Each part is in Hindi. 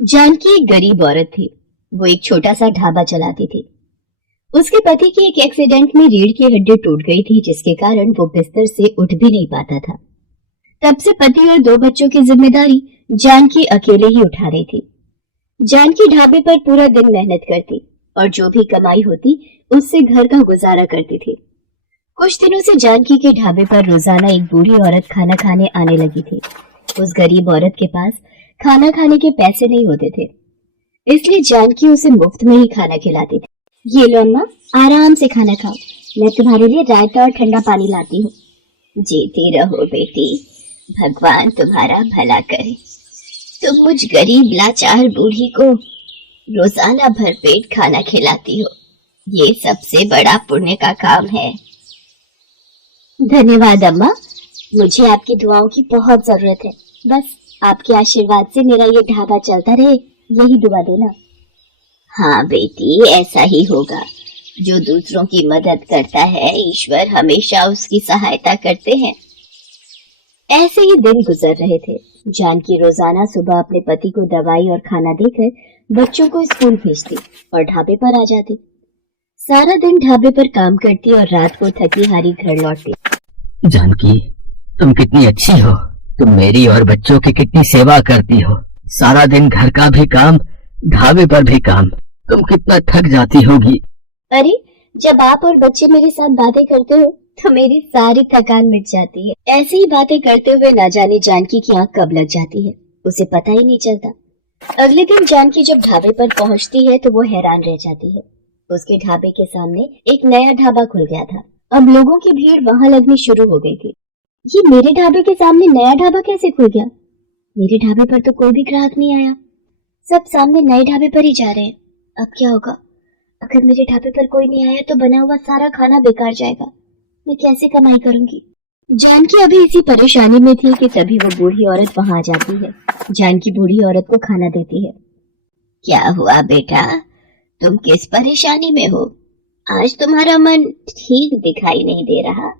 जानकी एक गरीब औरत थी। वो एक छोटा सा ढाबा चलाती थी। उसके पति की एक एक्सीडेंट में रीढ़ की हड्डी टूट गई थी, जिसके कारण वो बिस्तर से उठ भी नहीं पाता था। तब से पति और 2 बच्चों की जिम्मेदारी जानकी अकेले ही उठा रही थी। जानकी ढाबे पर पूरा दिन मेहनत करती और जो भी कमाई होती उससे घर का गुजारा करती थी। कुछ दिनों से जानकी के ढाबे पर रोजाना एक बूढ़ी औरत खाना खाने आने लगी थी। उस गरीब औरत के पास खाना खाने के पैसे नहीं होते थे, इसलिए जानकी उसे मुफ्त में ही खाना खिलाती थी। ये लो अम्मा, आराम से खाना खाओ, मैं तुम्हारे लिए रायता और ठंडा पानी लाती हूँ। जीती रहो बेटी, भगवान तुम्हारा भला करे। तुम मुझ गरीब लाचार बूढ़ी को रोजाना भरपेट खाना खिलाती हो, ये सबसे बड़ा पुण्य का काम है। धन्यवाद अम्मा, मुझे आपकी दुआओं की बहुत जरूरत है। बस आपके आशीर्वाद से मेरा ये ढाबा चलता रहे, यही दुआ देना। हाँ बेटी, ऐसा ही होगा। जो दूसरों की मदद करता है, ईश्वर हमेशा उसकी सहायता करते हैं। ऐसे ही दिन गुजर रहे थे। जानकी रोजाना सुबह अपने पति को दवाई और खाना देकर बच्चों को स्कूल भेजती और ढाबे पर आ जाती। सारा दिन ढाबे पर काम करती और रात को थकी हारी घर लौटती। जानकी, तुम कितनी अच्छी हो। तुम मेरी और बच्चों की कितनी सेवा करती हो। सारा दिन घर का भी काम, ढाबे पर भी काम। तुम कितना थक जाती होगी। अरे, जब आप और बच्चे मेरे साथ बातें करते हो तो मेरी सारी थकान मिट जाती है। ऐसे ही बातें करते हुए न जाने जानकी की आंख कब लग जाती है, उसे पता ही नहीं चलता। अगले दिन जानकी जब ढाबे पर पहुंचती है तो वो हैरान रह जाती है। उसके ढाबे के सामने एक नया ढाबा खुल गया था। अब लोगों की भीड़ वहां लगनी शुरू हो गई थी। ये मेरे ढाबे के सामने नया ढाबा कैसे खुल गया? मेरे ढाबे पर तो कोई भी ग्राहक नहीं आया। सब सामने नए ढाबे पर ही जा रहे हैं। अब क्या होगा? अगर मेरे ढाबे पर कोई नहीं आया तो बना हुआ सारा खाना बेकार जाएगा। मैं कैसे कमाई करूंगी? जानकी अभी इसी परेशानी में थी कि तभी वो बूढ़ी औरत वहां आ जाती है। जानकी बूढ़ी औरत को खाना देती है। क्या हुआ बेटा, तुम किस परेशानी में हो? आज तुम्हारा मन ठीक दिखाई नहीं दे रहा।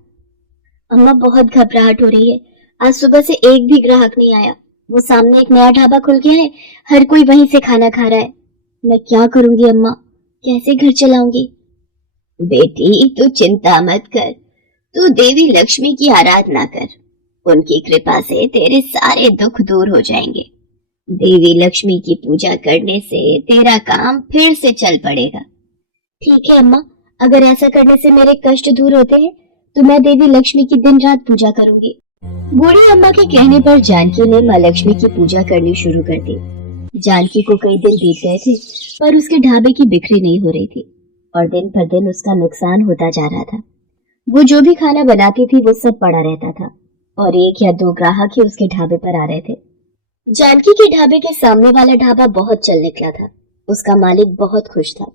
अम्मा, बहुत घबराहट हो रही है। आज सुबह से एक भी ग्राहक नहीं आया। वो सामने एक नया ढाबा खुल गया है, हर कोई वहीं से खाना खा रहा है। मैं क्या करूंगी अम्मा, कैसे घर चलाऊंगी? बेटी, तू चिंता मत कर। तू देवी लक्ष्मी की आराधना कर। उनकी कृपा से तेरे सारे दुख दूर हो जाएंगे। देवी लक्ष्मी की पूजा करने से तेरा काम फिर से चल पड़ेगा। ठीक है अम्मा, अगर ऐसा करने से मेरे कष्ट दूर होते हैं तो मैं देवी लक्ष्मी की दिन रात पूजा करूंगी। बूढ़ी अम्मा के कहने पर जानकी ने माँ लक्ष्मी की पूजा करनी शुरू कर दी। जानकी को कई दिन बीत गए थे, पर उसके ढाबे की बिक्री नहीं हो रही थी और दिन पर दिन उसका नुकसान होता जा रहा था। वो जो भी खाना बनाती थी वो सब पड़ा रहता था और 1 या 2 ग्राहक ही उसके ढाबे पर आ रहे थे। जानकी के ढाबे के सामने वाला ढाबा बहुत चल निकला था। उसका मालिक बहुत खुश था।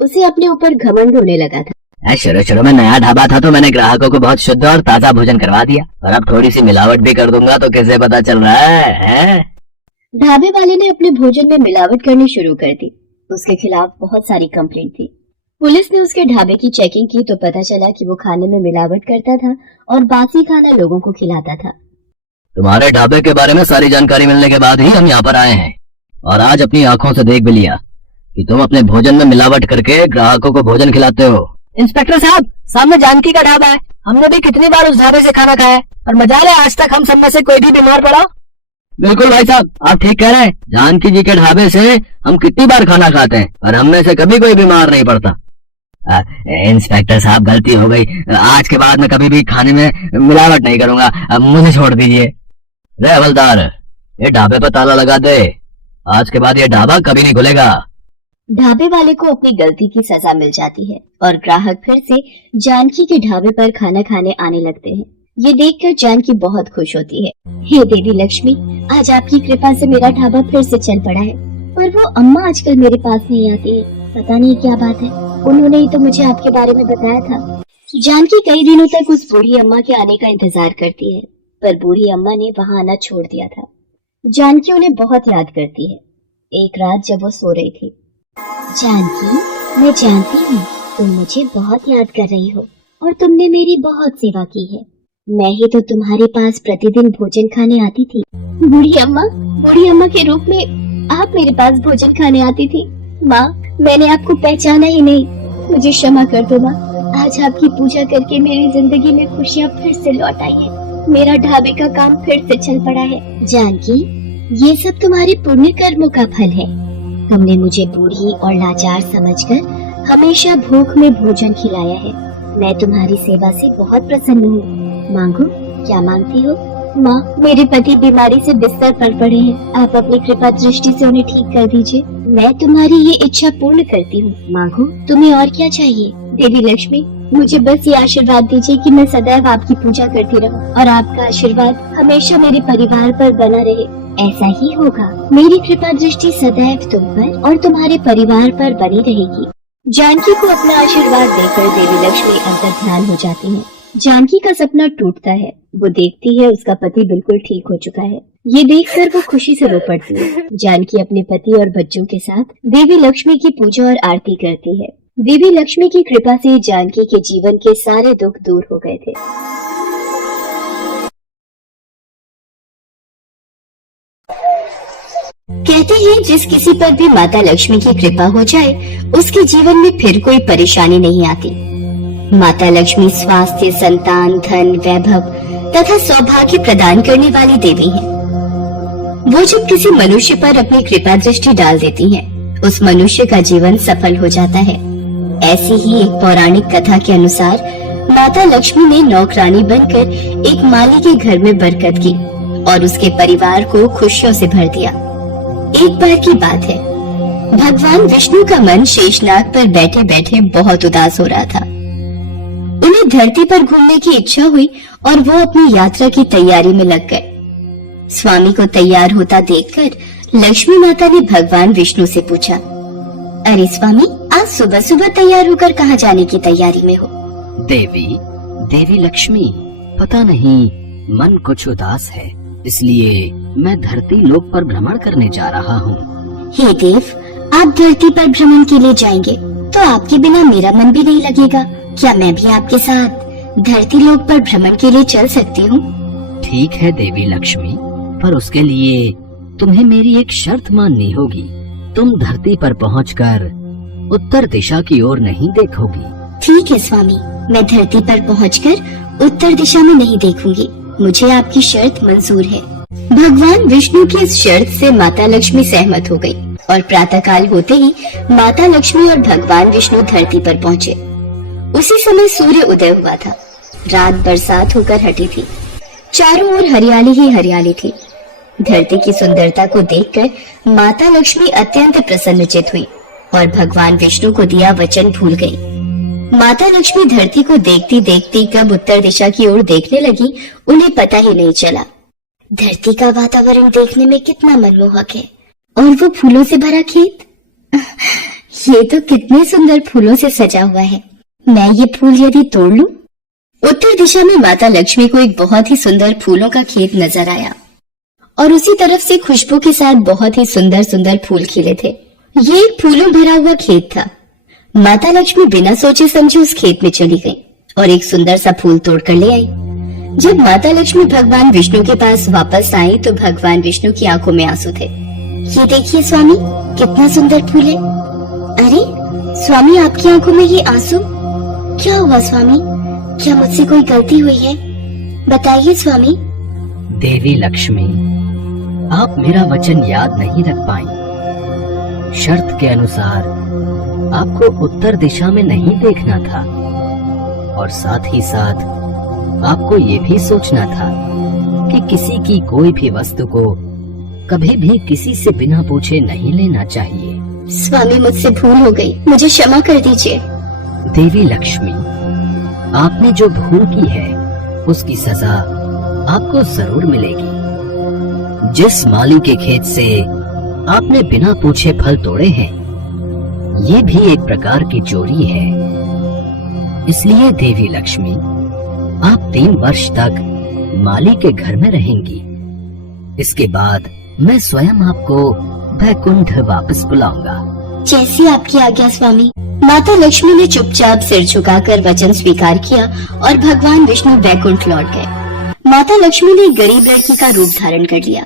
उसे अपने ऊपर घमंड होने लगा था। शुरू में नया ढाबा था तो मैंने ग्राहकों को बहुत शुद्ध और ताजा भोजन करवा दिया, और अब थोड़ी सी मिलावट भी कर दूंगा तो कैसे पता चल रहा है? ढाबे वाले ने अपने भोजन में मिलावट करनी शुरू कर दी। उसके खिलाफ बहुत सारी कंप्लेंट थी। पुलिस ने उसके ढाबे की चेकिंग की तो पता चला कि वो खाने में मिलावट करता था और बासी खाना लोगों को खिलाता था। तुम्हारे ढाबे के बारे में सारी जानकारी मिलने के बाद ही हम यहाँ पर आए हैं, और आज अपनी आंखों से देख भी लिया कि तुम अपने भोजन में मिलावट करके ग्राहकों को भोजन खिलाते हो। इंस्पेक्टर साहब, सामने जानकी का ढाबा है। हमने भी कितनी बार उस ढाबे से खाना खाया है, और मजाल है आज तक हम सब में से कोई भी बीमार पड़ा। बिल्कुल भाई साहब, आप ठीक कह रहे हैं। जानकी जी के ढाबे से हम कितनी बार खाना खाते हैं और हम में से कभी कोई बीमार नहीं पड़ता। इंस्पेक्टर साहब, गलती हो गई। आज के बाद मैं कभी भी खाने में मिलावट नहीं करूंगा। मुझे छोड़ दीजिए। रे हवलदार, ये ढाबे पर ताला लगा दे। आज के बाद ये ढाबा कभी नहीं खुलेगा। ढाबे वाले को अपनी गलती की सजा मिल जाती है और ग्राहक फिर से जानकी के ढाबे पर खाना खाने आने लगते हैं। ये देखकर जानकी बहुत खुश होती है। हे देवी लक्ष्मी, आज आपकी कृपा से मेरा ढाबा फिर से चल पड़ा है। पर वो अम्मा आजकल मेरे पास नहीं आती है, पता नहीं क्या बात है। उन्होंने ही तो मुझे आपके बारे में बताया था। जानकी कई दिनों तक उस बूढ़ी अम्मा के आने का इंतजार करती है, पर बूढ़ी अम्मा ने वहाँ आना छोड़ दिया था। जानकी उन्हें बहुत याद करती है। एक रात जब वो सो रही थी, जानकी, मैं जानती हूँ तुम मुझे बहुत याद कर रही हो और तुमने मेरी बहुत सेवा की है। मैं ही तो तुम्हारे पास प्रतिदिन भोजन खाने आती थी। बूढ़ी अम्मा के रूप में आप मेरे पास भोजन खाने आती थी। माँ, मैंने आपको पहचाना ही नहीं, मुझे क्षमा कर दो माँ। आज आपकी पूजा करके मेरी जिंदगी में खुशियाँ फिर से लौट आई है। मेरा ढाबे का काम फिर से चल पड़ा है। जानकी, ये सब तुम्हारे पुण्य कर्मों का फल है। तुमने मुझे बूढ़ी और लाचार समझकर हमेशा भूख में भोजन खिलाया है। मैं तुम्हारी सेवा से बहुत प्रसन्न हूँ। मांगो, क्या मांगती हो? माँ, मेरे पति बीमारी से बिस्तर पर पड़े हैं। आप अपनी कृपा दृष्टि से उन्हें ठीक कर दीजिए। मैं तुम्हारी ये इच्छा पूर्ण करती हूँ। मांगो, तुम्हें और क्या चाहिए? देवी लक्ष्मी, मुझे बस ये आशीर्वाद दीजिए कि मैं सदैव आपकी पूजा करती रहूं और आपका आशीर्वाद हमेशा मेरे परिवार पर बना रहे। ऐसा ही होगा। मेरी कृपा दृष्टि सदैव तुम पर और तुम्हारे परिवार पर बनी रहेगी। जानकी को अपना आशीर्वाद देकर देवी लक्ष्मी अंतर्ध्यान हो जाती है। जानकी का सपना टूटता है। वो देखती है उसका पति बिल्कुल ठीक हो चुका है। ये देखकर वो खुशी से रो पड़ती है। जानकी अपने पति और बच्चों के साथ देवी लक्ष्मी की पूजा और आरती करती है। देवी लक्ष्मी की कृपा से जानकी के जीवन के सारे दुख दूर हो गए थे। कहते हैं जिस किसी पर भी माता लक्ष्मी की कृपा हो जाए उसके जीवन में फिर कोई परेशानी नहीं आती। माता लक्ष्मी स्वास्थ्य, संतान, धन, वैभव तथा सौभाग्य प्रदान करने वाली देवी है। वो जब किसी मनुष्य पर अपनी कृपा दृष्टि डाल देती हैं, उस मनुष्य का जीवन सफल हो जाता है। ऐसी ही एक पौराणिक कथा के अनुसार माता लक्ष्मी ने नौकरानी बनकर एक माली के घर में बरकत की और उसके परिवार को खुशियों से भर दिया। एक बार की बात है, भगवान विष्णु का मन शेषनाग पर बैठे बैठे बहुत उदास हो रहा था। उन्हें धरती पर घूमने की इच्छा हुई और वो अपनी यात्रा की तैयारी में लग गए। स्वामी को तैयार होता देखकर लक्ष्मी माता ने भगवान विष्णु से पूछा, अरे स्वामी, आज सुबह सुबह तैयार होकर कहाँ जाने की तैयारी में हो? देवी लक्ष्मी, पता नहीं मन कुछ उदास है, इसलिए मैं धरती लोक पर भ्रमण करने जा रहा हूँ। हे देव, आप धरती पर भ्रमण के लिए जाएंगे तो आपके बिना मेरा मन भी नहीं लगेगा। क्या मैं भी आपके साथ धरती लोक पर भ्रमण के लिए चल सकती हूँ? ठीक है देवी लक्ष्मी, पर उसके लिए तुम्हें मेरी एक शर्त माननी होगी। तुम धरती पर पहुंचकर उत्तर दिशा की ओर नहीं देखोगी। ठीक है स्वामी, मैं धरती पर पहुंचकर उत्तर दिशा में नहीं देखूंगी। मुझे आपकी शर्त मंजूर है। भगवान विष्णु की इस शर्त से माता लक्ष्मी सहमत हो गई और प्रातःकाल होते ही माता लक्ष्मी और भगवान विष्णु धरती पर पहुँचे। उसी समय सूर्य उदय हुआ था। रात बरसात होकर हटी थी। चारों ओर हरियाली ही हरियाली थी। धरती की सुंदरता को देखकर माता लक्ष्मी अत्यंत प्रसन्नचित हुई और भगवान विष्णु को दिया वचन भूल गई। माता लक्ष्मी धरती को देखती देखती कब उत्तर दिशा की ओर देखने लगी, उन्हें पता ही नहीं चला। धरती का वातावरण देखने में कितना मनमोहक है और वो फूलों से भरा खेत। ये तो कितने सुंदर फूलों से सजा हुआ है। मैं ये फूल यदि तोड़ लूं? उत्तर दिशा में माता लक्ष्मी को एक बहुत ही सुंदर फूलों का खेत नजर आया और उसी तरफ से खुशबू के साथ बहुत ही सुंदर सुंदर फूल खिले थे। ये एक फूलों भरा हुआ खेत था। माता लक्ष्मी बिना सोचे समझे उस खेत में चली गई और एक सुंदर सा फूल तोड़कर ले आई। जब माता लक्ष्मी भगवान विष्णु के पास वापस आई तो भगवान विष्णु की आंखों में आंसू थे। ये देखिए स्वामी, कितना सुंदर फूल है। अरे स्वामी, आपकी आंखों में ये आंसू क्या हुआ? स्वामी, क्या मुझसे कोई गलती हुई है? बताइए स्वामी। देवी लक्ष्मी, आप मेरा वचन याद नहीं रख पाई। शर्त के अनुसार आपको उत्तर दिशा में नहीं देखना था और साथ ही साथ आपको ये भी सोचना था कि किसी की कोई भी वस्तु को कभी भी किसी से बिना पूछे नहीं लेना चाहिए। स्वामी, मुझसे भूल हो गई, मुझे क्षमा कर दीजिए। देवी लक्ष्मी, आपने जो भूल की है उसकी सजा आपको जरूर मिलेगी। जिस माली के खेत से आपने बिना पूछे फल तोड़े हैं, ये भी एक प्रकार की चोरी है। इसलिए देवी लक्ष्मी, आप 3 वर्ष तक माली के घर में रहेंगी। इसके बाद मैं स्वयं आपको वैकुंठ वापस बुलाऊंगा। जैसी आपकी आज्ञा स्वामी। माता लक्ष्मी ने चुपचाप सिर झुकाकर वचन स्वीकार किया और भगवान विष्णु वैकुंठ लौट गए। माता लक्ष्मी ने गरीब लड़की का रूप धारण कर लिया।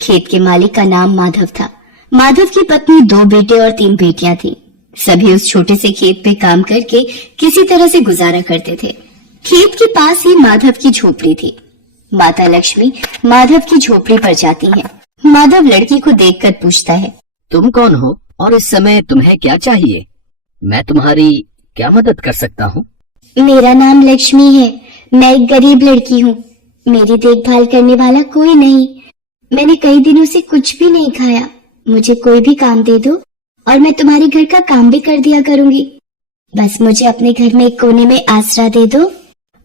खेत के मालिक का नाम माधव था। माधव की पत्नी 2 बेटे और 3 बेटियां थी। सभी उस छोटे से खेत पे काम करके किसी तरह से गुजारा करते थे। खेत के पास ही माधव की झोपड़ी थी। माता लक्ष्मी माधव की झोपड़ी पर जाती हैं। माधव लड़की को देखकर पूछता है, तुम कौन हो और इस समय तुम्हें क्या चाहिए? मैं तुम्हारी क्या मदद कर सकता हूँ? मेरा नाम लक्ष्मी है। मैं एक गरीब लड़की हूँ। मेरी देखभाल करने वाला कोई नहीं। मैंने कई दिनों से कुछ भी नहीं खाया। मुझे कोई भी काम दे दो और मैं तुम्हारे घर का काम भी कर दिया करूंगी। बस मुझे अपने घर में एक कोने में आसरा दे दो।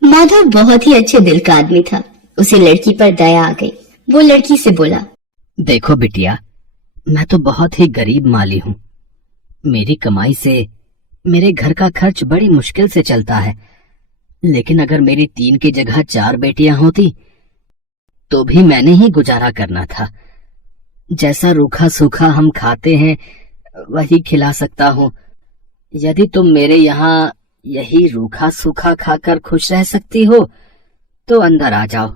माधव बहुत ही अच्छे दिल का आदमी था। उसे लड़की पर दया आ गई। वो लड़की से बोला, देखो बिटिया, मैं तो बहुत ही गरीब माली हूँ। मेरी कमाई से मेरे घर का खर्च बड़ी मुश्किल से चलता है। लेकिन अगर मेरी 3 की जगह 4 बेटियां होती तो भी मैंने ही गुजारा करना था। जैसा रूखा सूखा हम खाते हैं वही खिला सकता हूँ। यदि तुम मेरे यहाँ यही रूखा सूखा खाकर खुश रह सकती हो तो अंदर आ जाओ।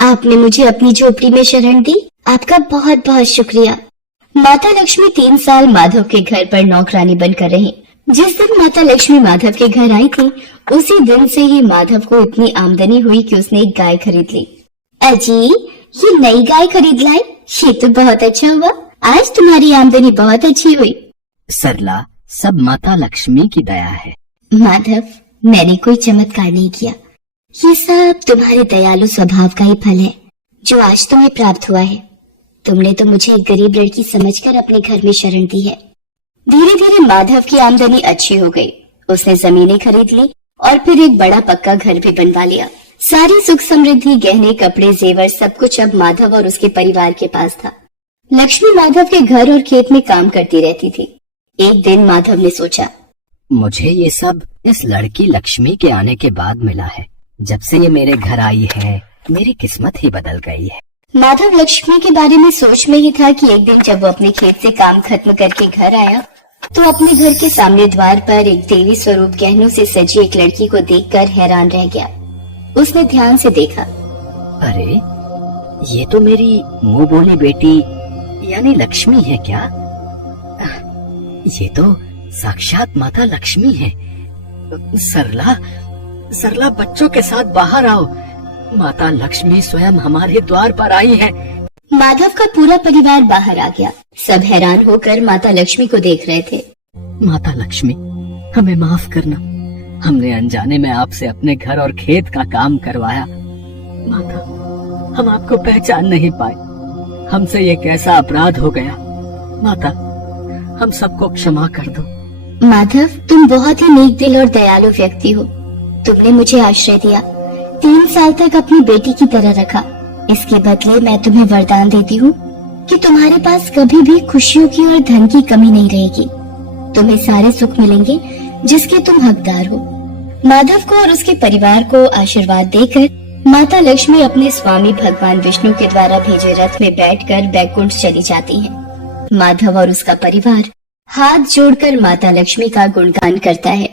आपने मुझे अपनी झोपड़ी में शरण दी। आपका बहुत बहुत शुक्रिया। माता लक्ष्मी 3 साल माधव के घर पर नौकरानी बनकर रही। जिस दिन माता लक्ष्मी माधव के घर आई थी, उसी दिन से ही माधव को इतनी आमदनी हुई कि उसने एक गाय खरीद ली। अजी, ये नई गाय खरीद लाई? ये तो बहुत अच्छा हुआ। आज तुम्हारी आमदनी बहुत अच्छी हुई। सरला, सब माता लक्ष्मी की दया है। माधव, मैंने कोई चमत्कार नहीं किया। ये सब तुम्हारे दयालु स्वभाव का ही फल है जो आज तुम्हें प्राप्त हुआ है। तुमने तो मुझे एक गरीब लड़की समझकर अपने घर में शरण दी है। धीरे धीरे माधव की आमदनी अच्छी हो गई। उसने जमीनें खरीद ली और फिर एक बड़ा पक्का घर भी बनवा लिया। सारी सुख समृद्धि, गहने, कपड़े, जेवर, सब कुछ अब माधव और उसके परिवार के पास था। लक्ष्मी माधव के घर और खेत में काम करती रहती थी। एक दिन माधव ने सोचा, मुझे ये सब इस लड़की लक्ष्मी के आने के बाद मिला है। जब से ये मेरे घर आई है, मेरी किस्मत ही बदल गई है। माधव लक्ष्मी के बारे में सोच में ही था कि एक दिन जब वो अपने खेत से काम खत्म करके घर आया तो अपने घर के सामने द्वार पर एक देवी स्वरूप गहनों से सजी एक लड़की को देखकर हैरान रह गया। उसने ध्यान से देखा। अरे, ये तो मेरी मुंह बोली बेटी यानी लक्ष्मी है क्या? ये तो साक्षात माता लक्ष्मी है। सरला, सरला, बच्चों के साथ बाहर आओ। माता लक्ष्मी स्वयं हमारे द्वार पर आई है। माधव का पूरा परिवार बाहर आ गया। सब हैरान होकर माता लक्ष्मी को देख रहे थे। माता लक्ष्मी, हमें माफ करना। हमने अनजाने में आपसे अपने घर और खेत का काम करवाया। माता, हम आपको पहचान नहीं पाए। हमसे ये कैसा अपराध हो गया। माता, हम सबको क्षमा कर दो। माधव, तुम बहुत ही नेक दिल और दयालु व्यक्ति हो। तुमने मुझे आश्रय दिया, 3 साल तक अपनी बेटी की तरह रखा। इसके बदले मैं तुम्हें वरदान देती हूँ कि तुम्हारे पास कभी भी खुशियों की और धन की कमी नहीं रहेगी। तुम्हें सारे सुख मिलेंगे जिसके तुम हकदार हो। माधव को और उसके परिवार को आशीर्वाद देकर माता लक्ष्मी अपने स्वामी भगवान विष्णु के द्वारा भेजे रथ में बैठकर बैकुंठ चली जाती है। माधव और उसका परिवार हाथ जोड़कर माता लक्ष्मी का गुणगान करता है।